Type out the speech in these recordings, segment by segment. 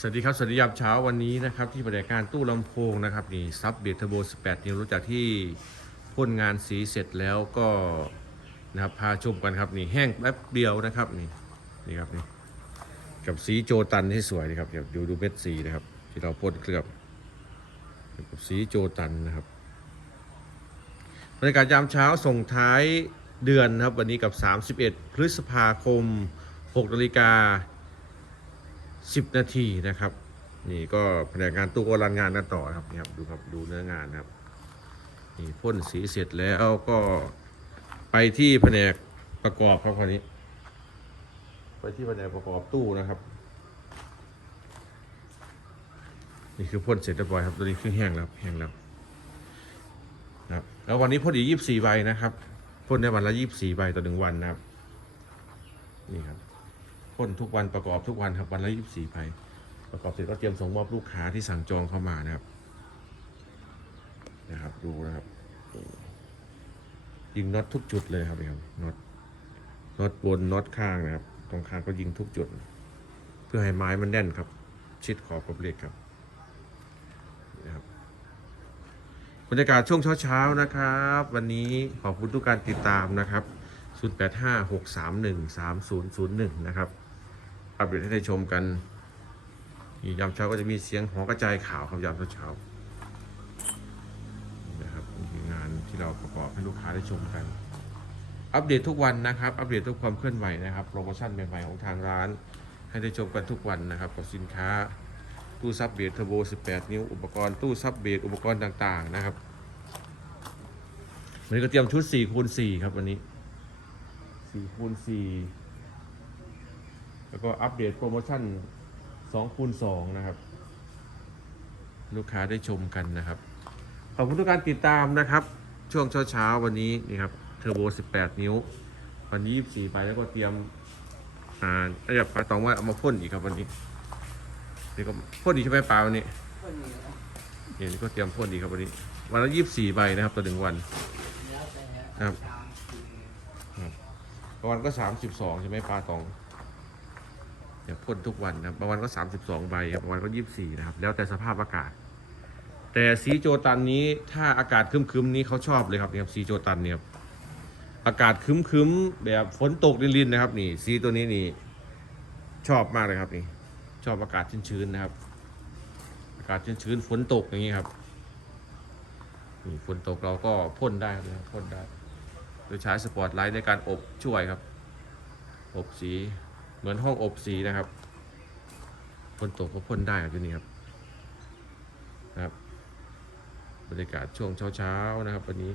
สวัสดีครับ สวัสดียามเช้าวันนี้นะครับที่บริการตู้ลำโพงนะครับนี่ซับเบทเทอร์โบ 18 นิ้วรู้จักที่พ่นงานสีเสร็จแล้วก็นะครับพาชมกันครับนี่แห้งแป๊บเดียวนะครับนี่นี่ครับนี่กับสีโจตันที่สวยนะครับเดี๋ยวดูดูเม็ดสีนะครับ ที่เราพ่นเคลือบกับสีโจตันนะครับบรรยากาศยามเช้าส่งท้ายเดือนนะครับวันนี้กับ 31 พฤษภาคม 6 นาฬิกา 10 นาทีนะครับ นี่ก็แผนกงานตู้ก็รันงานกันต่อครับนี่ครับดูครับดูเนื้องานนะครับนี่พ่นสีเสร็จแล้วก็ไปที่แผนกประกอบครับคราวนี้ ไปที่แผนกประกอบตู้นะครับ นี่คือพ่นเสร็จเรียบร้อยครับตัวนี้คือแห้งแล้วแห้งแล้วนะครับแล้ววันนี้พ่นอีก24ใบนะครับพ่นได้วันละ24ใบต่อหนึ่งวันนะครับ นี่ครับ พ่นทุกวันประกอบทุกวันครับวันละยี่สิบสี่ใบประกอบเสร็จก็เตรียมส่งมอบลูกค้าที่สั่งจองเข้ามานะครับ นะครับดูนะครับยิงน็อตทุกจุดเลยครับนี่ครับน็อตน็อตบนน็อตข้างนะครับ ตรงข้างก็ยิงทุกจุด เพื่อให้ไม้มันแน่นครับ ชิดขอบกับเหล็กครับนะครับบรรยากาศช่วงเช้าๆนะครับ วันนี้ขอบคุณทุกการติดตามนะครับ 0856313001 นะครับ อัปเดตให้ได้ชมกันนี่ยามเช้าก็จะมีเสียงหอกระจายข่าวครับยามเช้านะครับนี่งานที่เราประกอบให้ลูกค้าได้ชมกัน อัปเดตทุกวันนะครับ อัปเดตทุกความเคลื่อนไหวนะครับโปรโมชั่นใหม่ๆของทางร้าน ให้ได้ชมกันทุกวันนะครับกับสินค้าตู้ซับเบรดเทอร์โบ 18 นิ้ว อุปกรณ์ตู้ซับเบรดอุปกรณ์ต่างๆนะครับวันนี้ก็เตรียมชุด4คูณ4ครับวันนี้4คูณ4 แล้วก็อัปเดตโปรโมชั่น2คูณ2นะครับ ลูกค้าได้ชมกันนะครับ ขอบคุณทุกการติดตามนะครับ ช่วงเช้าๆวันนี้นี่ครับเทอร์โบ 18 นิ้ว วันนี้24ไปแล้วก็เตรียมอ่าไอ้แบบปลาตองว่าเอามาพ่นอีกครับวันนี้นี่ก็พ่นอีกใช่ไหมปลาวันนี้เนี่ยนี่ก็เตรียมพ่นอีกครับวันนี้ วันละ24ใบนะครับต่อหนึ่งวันครับวันก็ 32 ใช่ไหมปลาตอง เดี๋ยพ่นทุกวันนะครับบางวันก็ 32ใบครับบางวันก็ 24 นะครับ แล้วแต่สภาพอากาศ แต่สีโจตันนี้ถ้าอากาศคึมๆนี้เขาชอบเลยครับนี่ครับสีโจตันเนี่ยครับอากาศคึมๆแบบฝนตกรินๆนะครับ นี่ สีตัวนี้นี่ชอบมากเลยครับนี่ ชอบอากาศชื้นๆนะครับ อากาศชื้นๆฝนตกอย่างนี้ครับนี่ฝนตกเราก็พ่นได้ครับพ่นได้โดยใช้สปอตไลท์ในการอบช่วยครับ อบสี เหมือนห้องอบสีนะครับพ่นตกก็พ่นได้ครับที่นี่ครับนะครับ บรรยากาศช่วงเช้าๆนะครับ วันนี้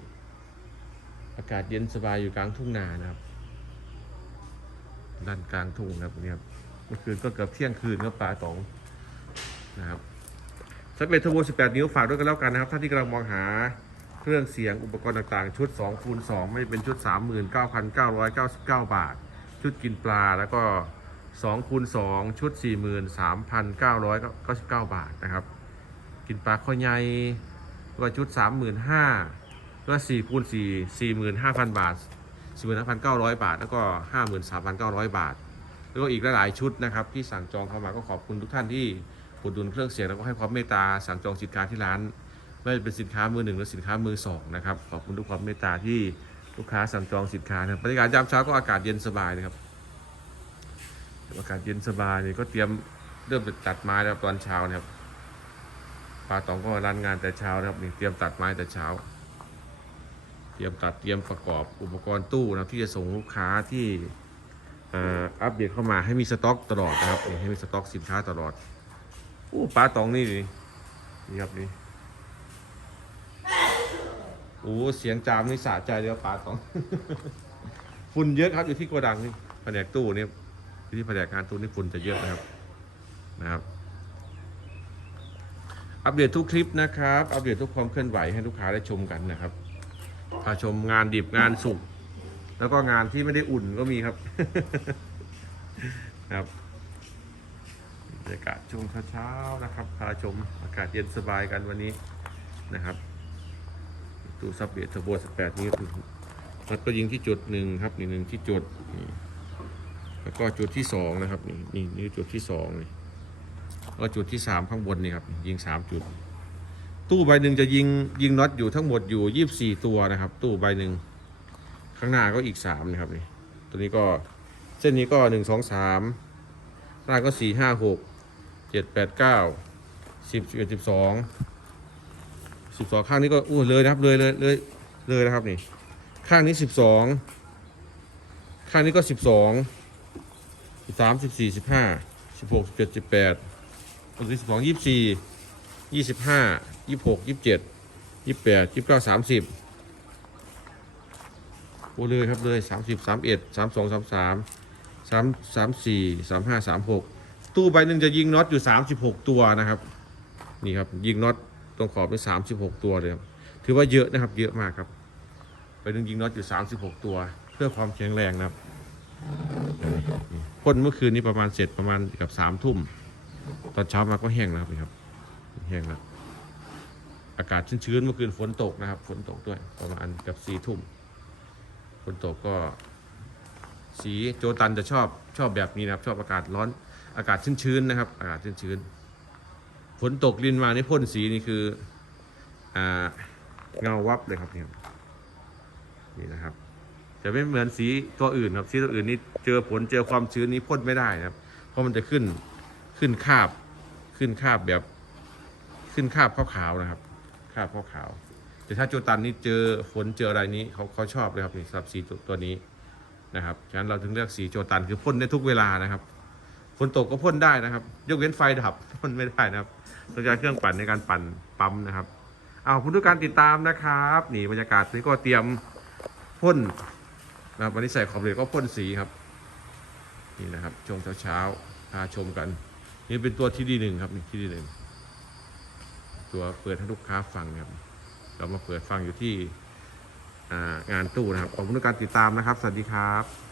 อากาศเย็นสบายอยู่กลางทุ่งนานะครับด้านกลางทุ่งนะครับวันนี้ครับเมื่อคืนก็เกือบเที่ยงคืนครับปลาตองนะครับสเปซเทอร์โบ18 นิ้วฝากด้วยกันแล้วกันนะครับท่านที่กำลังมองหาเครื่องเสียงอุปกรณ์ต่างๆ ชุด2คูณ2ไม่เป็นชุด 39,999 บาท ชุดกินปลาแล้วก็2คูณ2ชุด 43,999 บาทนะครับ กินปลาข้อใหญ่แล้วก็ชุด 35,000แล้วก็4คูณ4 45,000 บาท 45,900 บาท แล้วก็ 53,900 บาท แล้วก็อีกหลายๆชุดนะครับ ที่สั่งจองเข้ามาก็ขอบคุณทุกท่านที่อุดหนุนเครื่องเสียงแล้วก็ให้ความเมตตาสั่งจองสินค้าที่ร้านไม่ว่าจะเป็นสินค้ามือหนึ่งหรือสินค้ามือสองนะครับขอบคุณทุกความเมตตาที่ ลูกค้าสั่งจองสินค้านะครับบรรยากาศยามเช้าก็อากาศเย็นสบายนะครับอากาศเย็นสบายนี่ก็เตรียมเริ่มตัดไม้แล้วตอนเช้านะครับป้าตองก็รันงานแต่เช้านะครับนี่เตรียมตัดไม้แต่เช้า เตรียมตัดเตรียมประกอบอุปกรณ์ตู้นะที่จะส่งลูกค้าที่อัปเดตเข้ามาให้มีสต็อกตลอดนะครับให้มีสต็อกสินค้าตลอดอู้ป้าตองนี่นี่นี่ครับนี่ โอ้เสียงจามนี่สะใจเลยครับปลาตอง ฝุ่นเยอะครับอยู่ที่โกดังนี่แผนกตู้นี่ที่แผนกงานตู้นี่ฝุ่นจะเยอะนะครับนะครับ อัปเดตทุกคลิปนะครับ อัปเดตทุกความเคลื่อนไหวให้ลูกค้าได้ชมกันนะครับพาชมงานดิบงานสุกแล้วก็งานที่ไม่ได้อุ่นก็มีครับนะครับบรรยากาศช่วงเช้าๆนะครับพาชมอากาศเย็นสบายกันวันนี้นะครับ ตู้ซับเบียร์เทอร์โบ18นิ้วมันก็ยิงที่จุดหนึ่งครับนี่หนึ่งที่จุดนี่แล้วก็จุดที่สองนะครับนี่นี่นี่จุดที่สองนี่แล้วจุดที่สามข้างบนนี่ครับยิงสามจุด ตู้ใบหนึ่งจะยิงยิงน็อตอยู่ทั้งหมดอยู่ยี่สิบสี่ตัวนะครับ ตู้ใบหนึ่งข้างหน้าก็อีกสามนะครับนี่ตัวนี้ก็เส้นนี้ก็หนึ่งสองสามล่างก็สี่ห้าหกเจ็ดแปดเก้าสิบสิบเอ็ดสิบสอง สิบสองข้างนี้ก็อู้เลยนะครับเลยเลยเลยเลยนะครับนี่ ข้างนี้สิบสองข้างนี้ก็สิบสองสิบสามสิบสี่สิบห้าสิบหกสิบเจ็ดสิบแปดสิบสองยี่สิบสี่ยี่สิบห้ายี่สิบหกยี่สิบเจ็ดยี่สิบแปดยี่สิบเก้าสามสิบโอ้เลยครับเลยสามสิบสามเอ็ดสามสองสามสามสามสามสี่สามห้าสามหกตู้ใบหนึ่งจะยิงน็อตอยู่สามสิบหกตัวนะครับ นี่ครับยิงน็อต รงขอบเป็นสามสิบหกตัวเลยครับถือว่าเยอะนะครับเยอะมากครับ ไปดึงยิงน็อตอยู่36ตัว เพื่อความแข็งแรงนะครับพ่นเมื่อคืนนี้ประมาณเสร็จประมาณกับสามทุ่มตอนเช้ามาก็แห้งแล้วครับนี่ครับ แห้งแล้วอากาศชื้นๆเมื่อคืนฝนตกนะครับ ฝนตกด้วยประมาณกับสี่ทุ่มฝนตกก็สีโจตันจะชอบชอบแบบนี้นะครับ ชอบอากาศร้อนอากาศชื้นๆนะครับ อากาศชื้นๆ ฝนตกลินมานี่พ่นสีนี่คืออ่าเงาวับเลยครับเนี่ยนี่นะครับ จะไม่เหมือนสีตัวอื่นครับสีตัวอื่นนี่เจอฝนเจอความชื้นนี้พ่นไม่ได้นะครับ เพราะมันจะขึ้นขึ้นคาบขึ้นคาบแบบ ขึ้นคาบขาวๆนะครับคาบขาวๆแต่ถ้าโจตันนี่เจอฝนเจออะไรนี้เขาเขาชอบเลยครับนี่สำหรับสีตัวตัวนี้นะครับฉะนั้นเราถึงเลือกสีโจตันคือพ่นได้ทุกเวลานะครับฝนตกก็พ่นได้นะครับ ยกเว้นไฟดับพ่นไม่ได้นะครับ ต้องใช้เครื่องปั่นในการปั่นปั๊มนะครับเอาคุณทุกการติดตามนะครับนี่บรรยากาศนี้ก็เตรียมพ่นนะครับวันนี้ใส่ขอบเหล็กก็พ่นสีครับ นี่นะครับช่วงเช้าๆพาชมกัน นี่เป็นตัวที่ดีหนึ่งครับนี่ที่ดีหนึ่งตัวเปิดให้ลูกค้าฟังครับ เรามาเปิดฟังอยู่ที่งานตู้นะครับขอบคุณทุกการติดตามนะครับ สวัสดีครับ